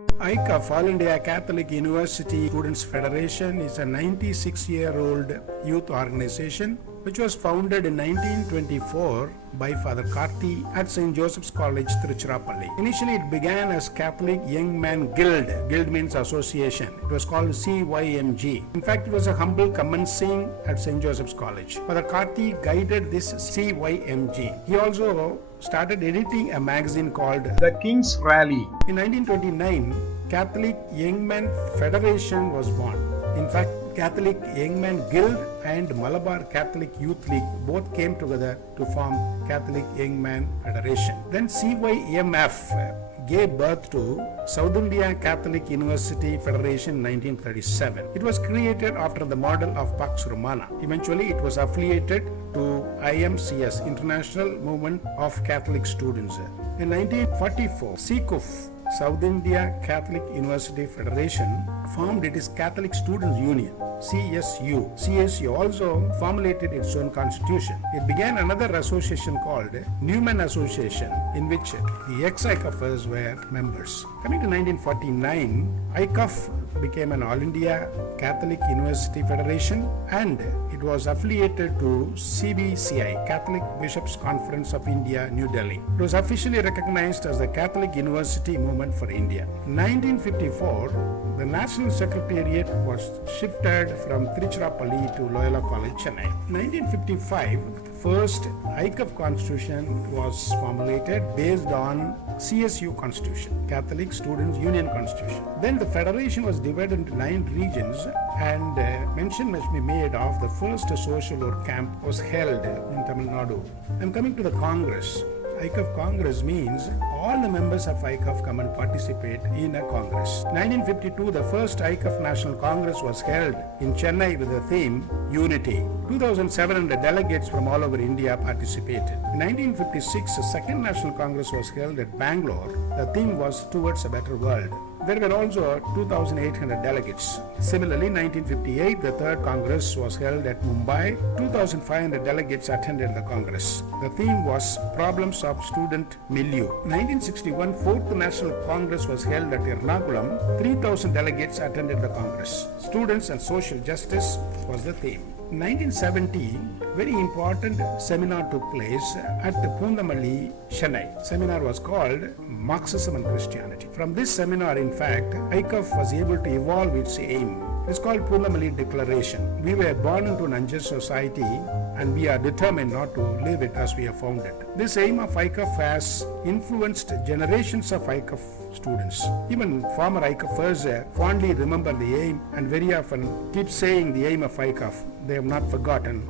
ICAF, All India Catholic University Students Federation, is a 96-year-old youth organization which was founded in 1924 by Father Karthi at St. Joseph's College, Tiruchirappalli. Initially, it began as Catholic Young Men Guild. Guild means association. It was called CYMG. In fact, it was a humble commencing at St. Joseph's College. Father Karthi guided this CYMG. He also started editing a magazine called The King's Rally. In 1929, Catholic Young Men Federation was born. In fact, Catholic Young Men Guild and Malabar Catholic Youth League both came together to form Catholic Young Men Federation. Then CYMF gave birth to South India Catholic University Federation in 1937. It was created after the model of Pax Romana. Eventually, it was affiliated to IMCS, International Movement of Catholic Students. In 1944, CCUF, South India Catholic University Federation, formed its Catholic Students Union, CSU. CSU also formulated its own constitution. It began another association called Newman Association, in which the ex-ICAFers were members. Coming to 1949, ICAF became an All India Catholic University Federation, and it was affiliated to CBCI, Catholic Bishops' Conference of India, New Delhi. It was officially recognized as the Catholic University Movement for India. In 1954, the National Secretariat was shifted from Tiruchirappalli to Loyola College, Chennai. In 1955, first ICAF constitution was formulated based on CSU constitution, Catholic Students Union constitution. Then the federation was divided into 9 regions, and mention must be made of the first social work camp was held in Tamil Nadu. I'm coming to the Congress. ICAF Congress means all the members of ICAF come and participate in a Congress. 1952, the first ICAF National Congress was held in Chennai with the theme Unity. 2,700 delegates from all over India participated. In 1956, the second National Congress was held at Bangalore. The theme was Towards a Better World. There were also 2,800 delegates. Similarly, in 1958, the third Congress was held at Mumbai. 2,500 delegates attended the Congress. The theme was Problems of Student Milieu. In 1961, fourth National Congress was held at Ernakulam. 3,000 delegates attended the Congress. Students and Social Justice was the theme. In 1970, very important seminar took place at Poondamalli, Chennai. Seminar was called Marxism and Christianity. From this seminar, in fact, ICAF was able to evolve its aim. It's called Poondamalli Declaration. We were born into an unjust society, and we are determined not to live it as we have found it. This aim of ICAF has influenced generations of ICAF students. Even former ICAFers fondly remember the aim and very often keep saying the aim of ICAF. They have not forgotten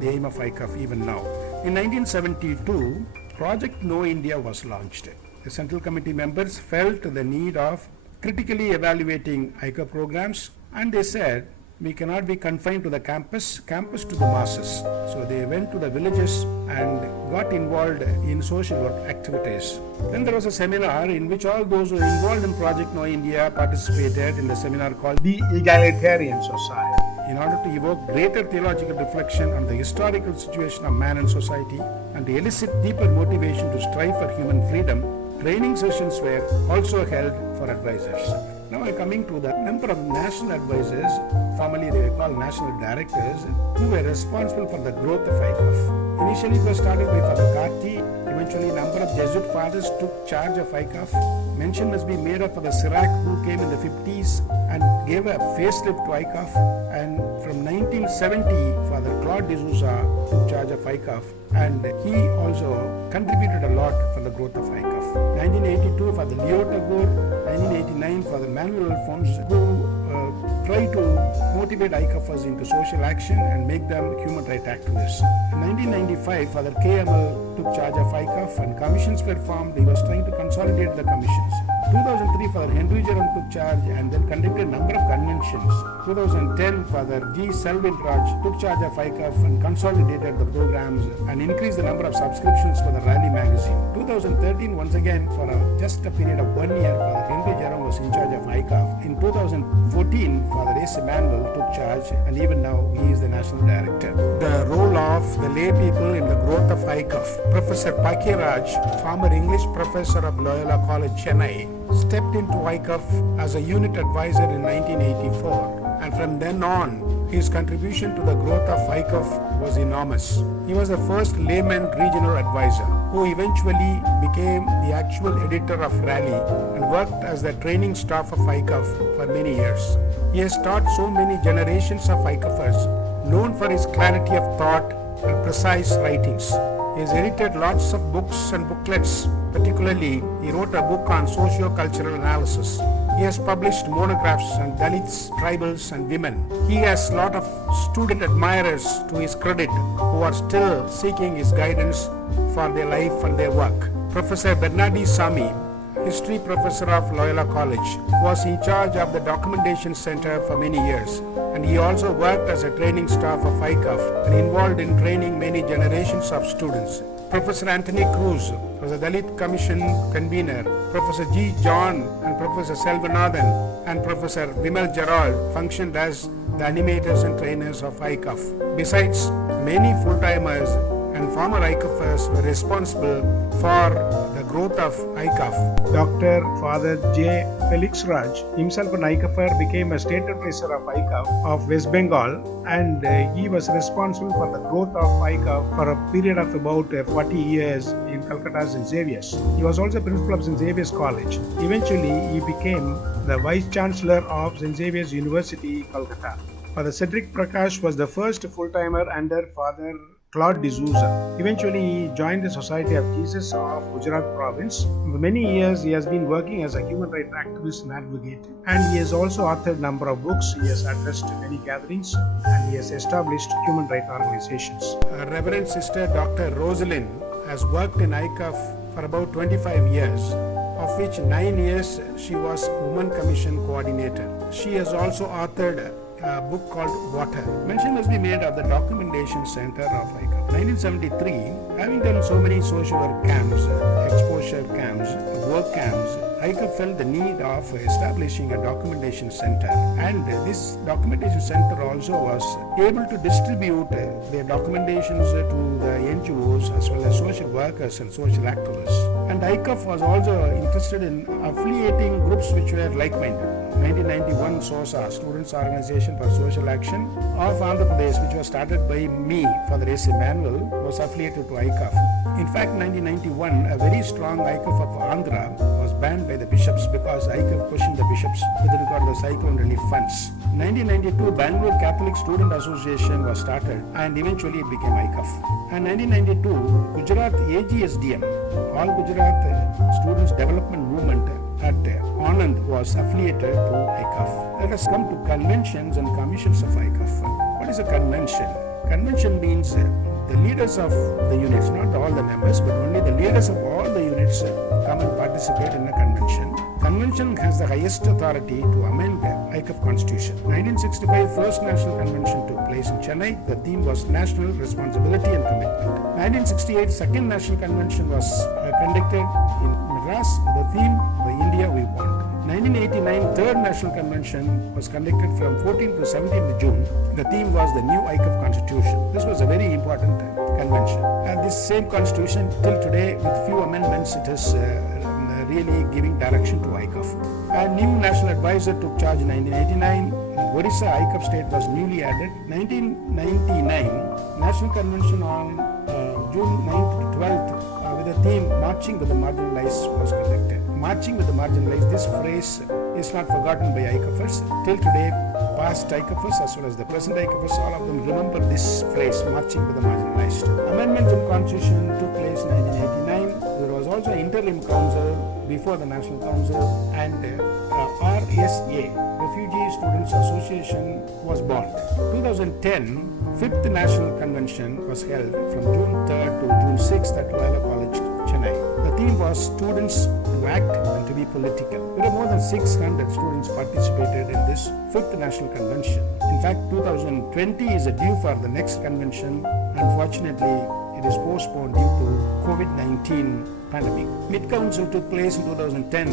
the aim of ICAF even now. In 1972, Project Know India was launched. The Central Committee members felt the need of critically evaluating ICAF programs, and they said, we cannot be confined to the campus to the masses. So they went to the villages and got involved in social work activities. Then there was a seminar in which all those who were involved in Project Know India participated in the seminar called The Egalitarian Society. In order to evoke greater theological reflection on the historical situation of man and society, and to elicit deeper motivation to strive for human freedom, training sessions were also held for advisors. Now I'm coming to the number of national advisors, formerly they were called national directors, who were responsible for the growth of ICAF. Initially it was started by Father Karthi. Eventually a number of Jesuit fathers took charge of ICAF. Mention must be made of Father Sirac, who came in the 50s and gave a facelift to ICAF. And from 1970, Father Claude D'Souza took charge of ICAF, and he also contributed a lot for the growth of ICAF. 1982, Father Leo Tagore. 1989, Father Manuel Alphonse, who tried to motivate ICAFers into social action and make them human rights activists. In 1995, Father KML took charge of ICAF and commissions were formed. He was trying to consolidate the commissions. 2003, Father Henry Jerome took charge and then conducted a number of conventions. 2010, Father G. Selvin Raj took charge of ICAF and consolidated the programs and increased the number of subscriptions for the Rally magazine. 2013, once again, for just a period of 1 year, Father Henry Jerome was in charge of ICAF. In 2014, Father S. Emmanuel took charge, and even now he is the national director. The role of the lay people in the growth of ICAF. Professor Pakiraj, former English professor of Loyola College, Chennai, stepped into ICUF as a unit advisor in 1984, and from then on, his contribution to the growth of ICUF was enormous. He was the first layman regional advisor who eventually became the actual editor of Rally and worked as the training staff of ICUF for many years. He has taught so many generations of ICUFers, known for his clarity of thought and precise writings. He has edited lots of books and booklets. Particularly, he wrote a book on socio-cultural analysis. He has published monographs on Dalits, tribals and women. He has a lot of student admirers to his credit who are still seeking his guidance for their life and their work. Professor Bernardi Sami, history professor of Loyola College, was in charge of the documentation center for many years, and he also worked as a training staff of ICUF and involved in training many generations of students. Professor Anthony Cruz was a Dalit Commission convener. Professor G. John and Professor Selvanathan and Professor Vimal Gerald functioned as the animators and trainers of ICUF. Besides, many full-timers and former ICUFers were responsible for the growth of ICUF. Dr. Father J. Felix Raj, himself an ICUFer, became a state advisor of ICUF of West Bengal, and he was responsible for the growth of ICUF for a period of about 40 years in Calcutta St. Xavier's. He was also principal of St. Xavier's College. Eventually, he became the Vice Chancellor of St. Xavier's University, Calcutta. Father Cedric Prakash was the first full-timer under Father Claude D'Souza. Eventually, he joined the Society of Jesus of Gujarat province. For many years, he has been working as a human rights activist and advocate, and he has also authored a number of books. He has addressed many gatherings, and he has established human rights organizations. Reverend Sister Dr. Rosalind has worked in ICUF for about 25 years, of which 9 years she was Women Commission Coordinator. She has also authored a book called Water. Mention must be made of the Documentation Center of ICUF. 1973, having done so many social work camps, exposure camps, work camps, ICUF felt the need of establishing a documentation center, and this documentation center also was able to distribute their documentations to the NGOs as well as social workers and social activists. And ICUF was also interested in affiliating groups which were like-minded. 1991 SOSA, Students Organization for Social Action of Andhra Pradesh, which was started by me, Father S. Emmanuel, was affiliated to ICUF. In fact, 1991, a very strong ICUF of Andhra was banned by the bishops because ICUF questioned the bishops with regard to the cyclone relief funds. 1992, Bangalore Catholic Student Association was started, and eventually it became ICUF. And 1992, Gujarat AGSDM, All Gujarat Students Development Movement at Anand, was affiliated to ICUF. Let us come to conventions and commissions of ICUF. What is a convention? Convention means the leaders of the units, not all the members, but only the leaders of all the units come and participate in a convention. Convention has the highest authority to amend the ICUF constitution. 1965 First National Convention took place in Chennai. The theme was National Responsibility and Commitment. 1968 Second National Convention was conducted in Madras. The theme, The India We Want. 1989 Third National Convention was conducted from 14th to 17th June. The theme was the new ICUF Constitution. This was a very important convention. And this same constitution, till today, with few amendments, it is really giving direction to ICUF. A new national advisor took charge in 1989. Odisha ICUF state was newly added. 1999 National Convention on June 9th to 12th with the theme Marching with the Marginalized was conducted. Marching with the Marginalized, this phrase is not forgotten by ICUFers. Till today, past ICUFers as well as the present ICUFers, all of them remember this phrase, Marching with the Marginalized. Amendments in Constitution took place in 1989. There was also an interim council before the National Council, and RSA, Refugee Students Association, was born. 2010, 5th National Convention was held from June 3rd to June 6th at Loyola College, Chennai. The theme was Students to Act and to be Political. There are more than 600 students participated in this 5th National Convention. In fact, 2020 is a due for the next convention. Unfortunately, it is postponed due to COVID-19 pandemic. Mid-Council took place in 2010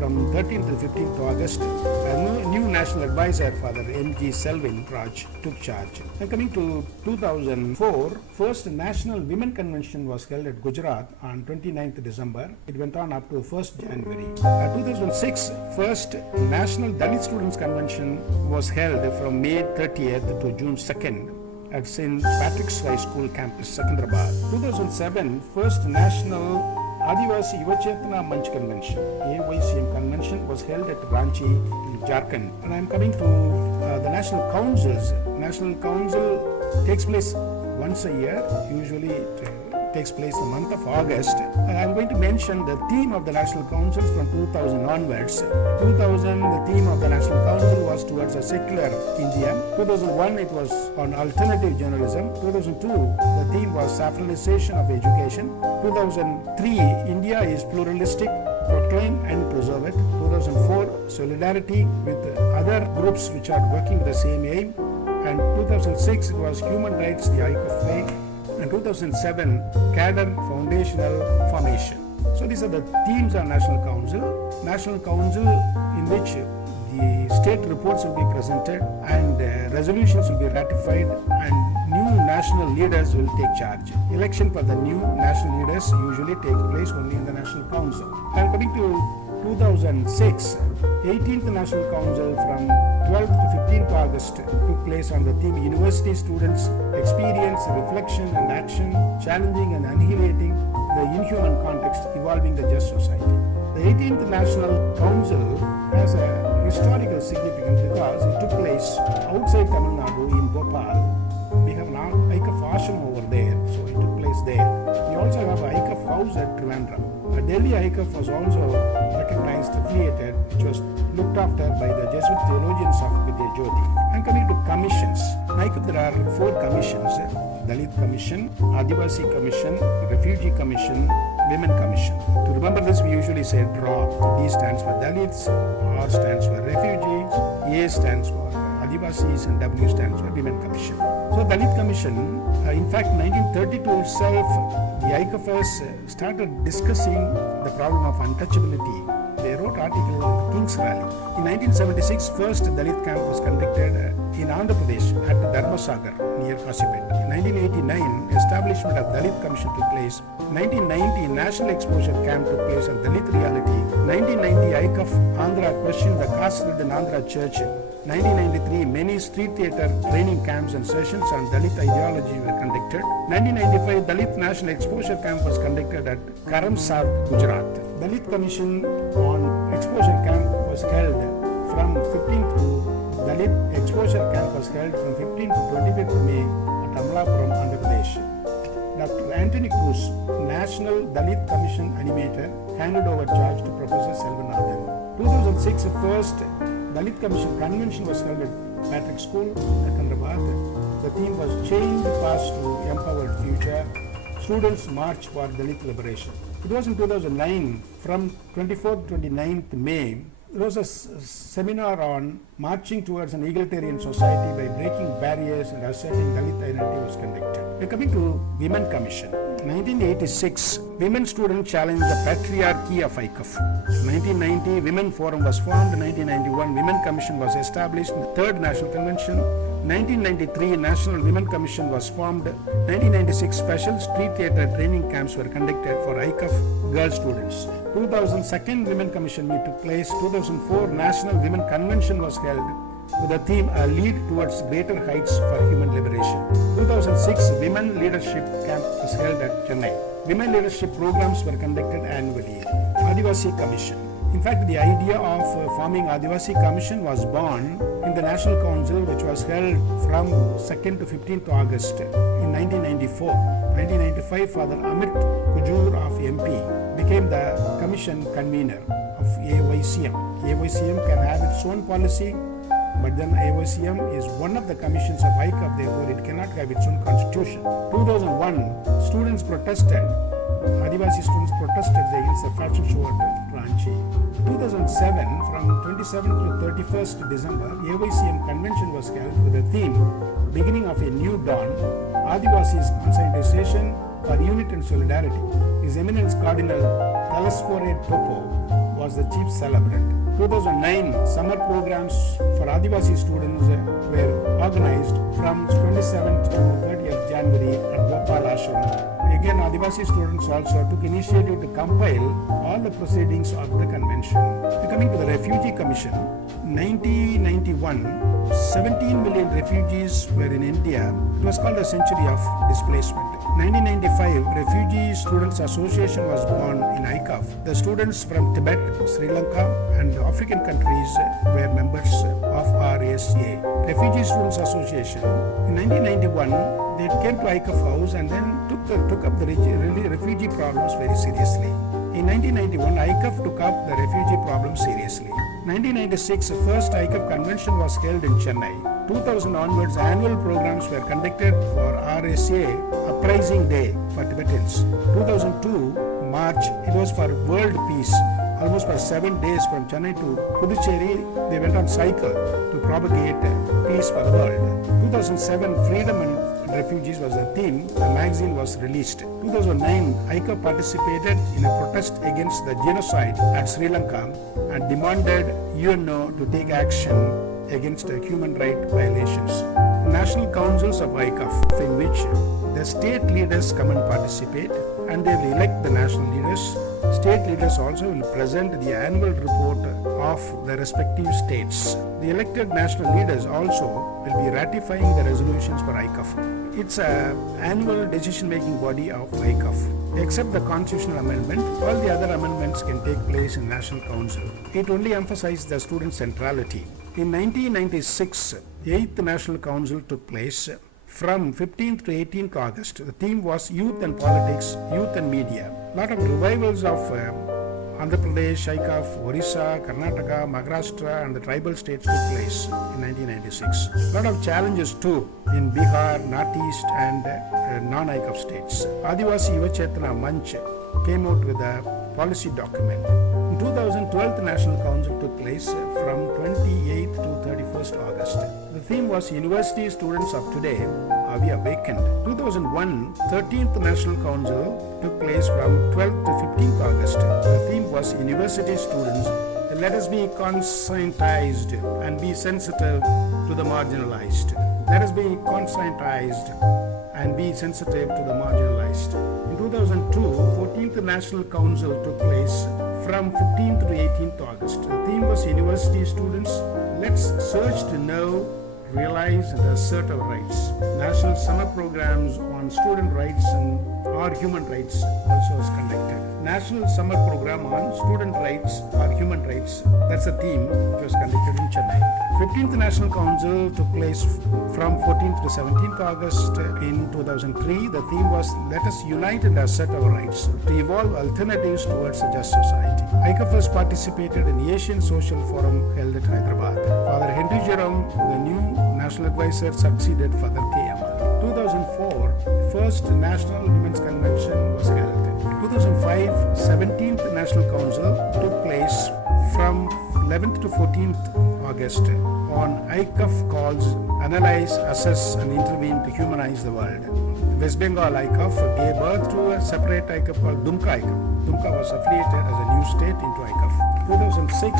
from 13th to 15th August, a new national advisor, Father M.G. Selvin Raj, took charge. And coming to 2004, first National Women Convention was held at Gujarat on 29th December. It went on up to 1st January. 2006, first National Dalit Students Convention was held from May 30th to June 2nd at St. Patrick's High School campus, Secunderabad. 2007, first National Adivasi Yuvachetana Manch Convention, AYCM Convention, was held at Ranchi in Jharkhand. And I am coming to the National Councils. National Council takes place once a year, usually it takes place in the month of August. I am going to mention the theme of the National Council from 2000 onwards. 2000, the theme of the National Council was towards a secular India. 2001, it was on alternative journalism. 2002, the theme was saffronization of education. 2003, India is pluralistic, proclaim and preserve it. 2004, solidarity with other groups which are working with the same aim. And 2006, it was human rights, the eye of faith. And 2007, cadre foundational formation. So these are the themes of National Council. National Council in which the state reports will be presented and resolutions will be ratified and new national leaders will take charge. Election for the new national leaders usually take place only in the National Council. And coming to 2006, 18th National Council from 12th to 15th August took place on the theme University Students Experience, Reflection and Action, Challenging and Annihilating the Inhuman Context, Evolving the Just Society. The 18th National Council has a historical significance because it took place outside Tamil Nadu in Bhopal. We have now ICAF ashram over there, so it took place there. We also have a ICAF house at Trivandrum. Delhi ICAF was also recognized, affiliated, which was looked after by the Jesuit theologians of Vidya Jyoti. And coming to commissions, in ICAF there are 4 commissions: Dalit Commission, Adivasi Commission, Refugee Commission, Women Commission. To remember this, we usually say DRAW. D stands for Dalits, R stands for Refugees, A stands for Adivasis, and W stands for Women Commission. So Dalit Commission, in fact 1932 itself, the ICAFers started discussing the problem of untouchability. They wrote articles in the King's Rally. In 1976, first Dalit camp was conducted in Andhra Pradesh at Dharmasagar near Kasipet. In 1989, establishment of Dalit Commission took place. 1990, National Exposure Camp took place on Dalit reality. 1990, ICAF Andhra questioned the caste-ridden Andhra Church. 1993, many street theatre training camps and sessions on Dalit ideology were conducted. 1995, Dalit National Exposure Camp was conducted at Karamsad, Gujarat. Dalit Commission on Exposure Camp was held from 15th to Dalit Exposure Camp was held from 15th to 25th May at Amlapuram, Andhra Pradesh. Dr. Anthony Cruz, National Dalit Commission animator, handed over charge to Professor Selvanathan. 2006, first Dalit Commission convention was held at Patrick School, Secunderabad. The theme was Change the Past to Empowered Future. Students March for Dalit Liberation. It was in 2009, from 24th to 29th May, there was a seminar on marching towards an egalitarian society by breaking barriers and asserting Dalit identity was conducted. We are coming to Women Commission. 1986, women students challenged the patriarchy of ICAF. 1990, Women Forum was formed. 1991, Women Commission was established in the 3rd National Convention. 1993, National Women Commission was formed. 1996, special street theatre training camps were conducted for ICAF girl students. 2000, Second Women Commission meet took place. 2004, National Women Convention was held with the theme A Lead Towards Greater Heights for Human Liberation. 2006, Women Leadership Camp was held at Chennai. Women leadership programs were conducted annually. Adivasi Commission. In fact, the idea of forming Adivasi Commission was born in the National Council, which was held from 2nd to 15th August in 1994. 1995, Father Amit Kujur of MP became the commission convener of AYCM. AYCM can have its own policy, but then AYCM is one of the commissions of ICAF, therefore it cannot have its own constitution. 2001, students protested, Adivasi students protested against the fashion show at Ranchi. 2007, from 27th to 31st December, AYCM convention was held with the theme Beginning of a New Dawn, Adivasi's conscientization for unity and solidarity. His Eminence Cardinal Telesfore Topo was was the chief celebrant. 2009 summer programs for Adivasi students were organized from 27th to 30th January at Gopal Ashram. Again, Adivasi students also took initiative to compile all the proceedings of the convention. Coming to the Refugee Commission, 1991, 17 million refugees were in India. It was called a century of displacement. 1995, Refugee Students Association was born in ICAF. The students from Tibet, Sri Lanka and African countries were members of RSA. Refugee Students Association, in 1991, they came to ICAF House and then took up the refugee problems very seriously. In 1991, ICAF took up the refugee problem seriously. 1996, the first ICAF convention was held in Chennai. 2000 onwards, annual programs were conducted for RSA Uprising Day for Tibetans. 2002, March, it was for World Peace. Almost for 7 days from Chennai to Puducherry, they went on cycle to propagate peace for the world. 2007, Freedom and Refugees was the theme. The magazine was released. 2009, ICAF participated in a protest against the genocide at Sri Lanka and demanded UNO to take action against human rights violations. National councils of ICAF, in which the state leaders come and participate and they will elect the national leaders. State leaders also will present the annual report of the respective states. The elected national leaders also will be ratifying the resolutions for ICAF. It's an annual decision-making body of ICAF. Except the constitutional amendment, all the other amendments can take place in National Council. It only emphasizes the student centrality. In 1996, the 8th National Council took place from 15th to 18th August. The theme was Youth and Politics, Youth and Media. A lot of revivals of Andhra Pradesh, ICAF, Orissa, Karnataka, Maharashtra and the tribal states took place in 1996. A lot of challenges too in Bihar, Northeast and non-ICAF states. Adivasi Yuva Chetana Manch came out with a policy document. In 2012, the National Council took place from 28th to 31st August. The theme was University Students of Today, Are We Awakened? 2001, 13th National Council took place from 12th to 15th August. The theme was University Students, Let us be conscientized and be sensitive to the marginalized. Let us be conscientized and be sensitive to the marginalized. In 2002, 14th National Council took place from 15th to 18th August. The theme was University Students, Let's Search to Know, Realize and Assert Our Rights. National Summer Programs on Student Rights and or Human Rights also was conducted. National Summer Program on Student Rights or Human Rights, that's a theme which was conducted in Chennai. 15th National Council took place from 14th to 17th August in 2003. The theme was Let Us Unite and Assert Our Rights to Evolve Alternatives Towards a Just Society. ICAF has participated in the Asian Social Forum held at Hyderabad. Father Henry Jerome, the new National Advisor, succeeded Father K.M. 2004, first National Women's Convention was held. 2005, 17th National Council took place from 11th to 14th August on ICAF calls Analyze, Assess and Intervene to Humanize the World. West Bengal ICAF gave birth to a separate ICAF called Dumka ICAF. Dumka was affiliated as a new state into ICAF. 2006,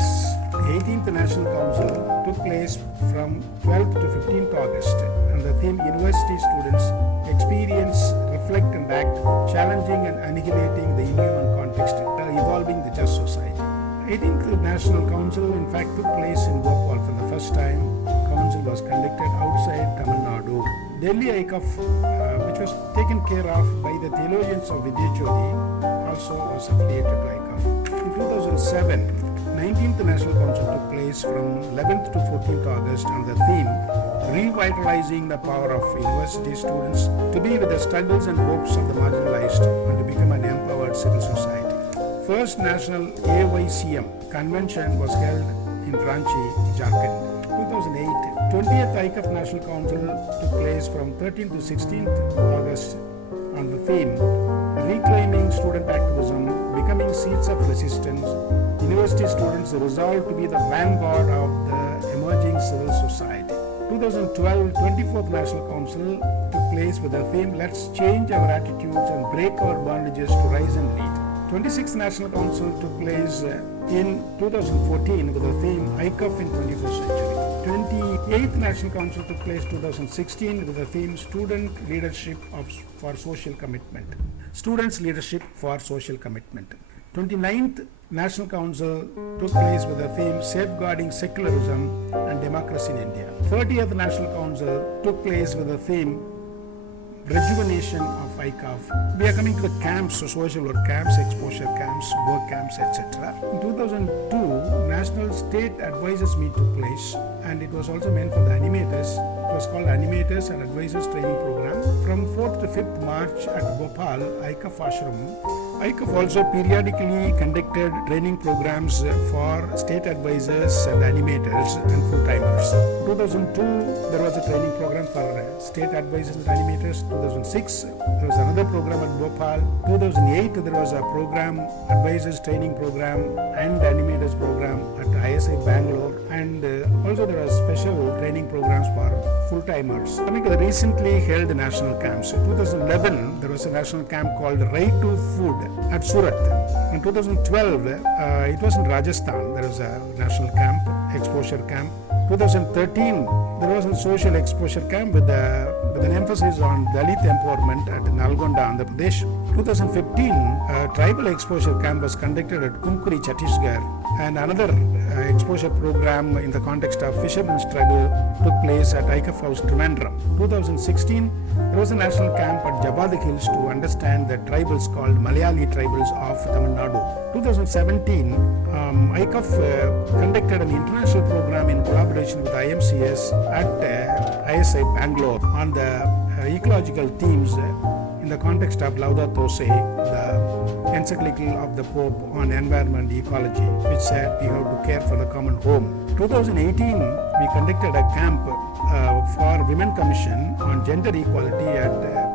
the 18th National Council took place from 12th to 15th August and the theme University Students Experience, Reflect and Act, Challenging and Annihilating the Inhuman Context, Evolving the Just Society. 18th National Council in fact took place in Bhopal for the first time. Council was conducted outside Tamil Nadu. Delhi ICAF, which was taken care of by the theologians of Vidya Jyoti, also was affiliated to ICAF. In 2007, 19th National Council took place from 11th to 14th August on the theme Revitalizing the Power of University Students to be with the struggles and hopes of the marginalized and to become an empowered civil society. First National AYCM Convention was held in Ranchi, Jharkhand. 2008, 20th ICAF National Council took place from 13th to 16th August on the theme Reclaiming Student Activism, Becoming Seeds of Resistance, University Students Resolved to be the Vanguard of the Emerging Civil Society. 2012, 24th National Council took place with the theme Let's Change Our Attitudes and Break Our Bondages to Rise and Lead. 26th National Council took place in 2014 with the theme ICUF in 21st Century. 28th National Council took place 2016 with the theme Student Leadership for Social Commitment. Students' Leadership for Social Commitment. 29th National Council took place with the theme Safeguarding Secularism and Democracy in India. 30th National Council took place with the theme Rejuvenation of ICAF. We are coming to the camps, social work camps, exposure camps, work camps, etc. In 2002, National State Advisors Meet took place, and it was also meant for the animators. It was called Animators and Advisors Training Program. From 4th to 5th March at Bhopal, ICAF Ashram. ICAF also periodically conducted training programs for state advisors and animators and full-timers. 2002, there was a training program for state advisors and animators. 2006, there was another program at Bhopal. 2008, there was a program, advisors training program and animators program at ISI Bangalore. And also there are special training programs for full-timers. Coming to the recently held national camps. In 2011, there was a national camp called Right to Food at Surat. In 2012, it was in Rajasthan. There was a national camp, exposure camp. 2013, there was a social exposure camp with an emphasis on Dalit empowerment at Nalgonda, Andhra Pradesh. 2015, a tribal exposure camp was conducted at Kumkuri, Chhattisgarh, and another exposure program in the context of fishermen's struggle took place at ICAF House, Trivandrum. 2016, there was a national camp at Jabadi Hills to understand the tribals called Malayali tribals of Tamil Nadu. 2017, ICAF conducted an international program in collaboration with IMCS at ISI Bangalore on the ecological themes in the context of Laudato Si, the encyclical of the Pope on environment ecology, which said we have to care for the common home. 2018, we conducted a camp for Women Commission on gender equality at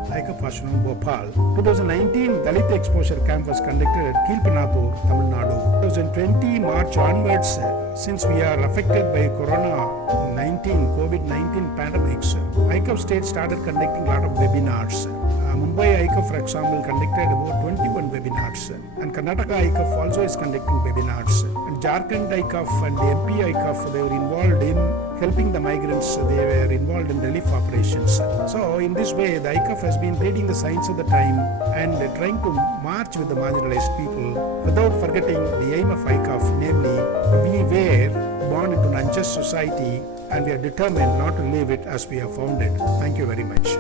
ICAF Ashram, Bhopal. 2019, Dalit Exposure Camp was conducted at Kilpanathur, Tamil Nadu. 2020, March onwards, since we are affected by COVID-19 pandemics, ICAF state started conducting a lot of webinars. Mumbai ICAF, for example, conducted about 21 webinars, and Karnataka ICAF also is conducting webinars. And Jharkhand ICAF and MP ICAF, they were involved in helping the migrants. They were involved in relief operations. So in this way, the ICAF has been reading the signs of the time and trying to march with the marginalized people without forgetting the aim of ICAF, namely, we were born into an unjust society and we are determined not to leave it as we have found it. Thank you very much.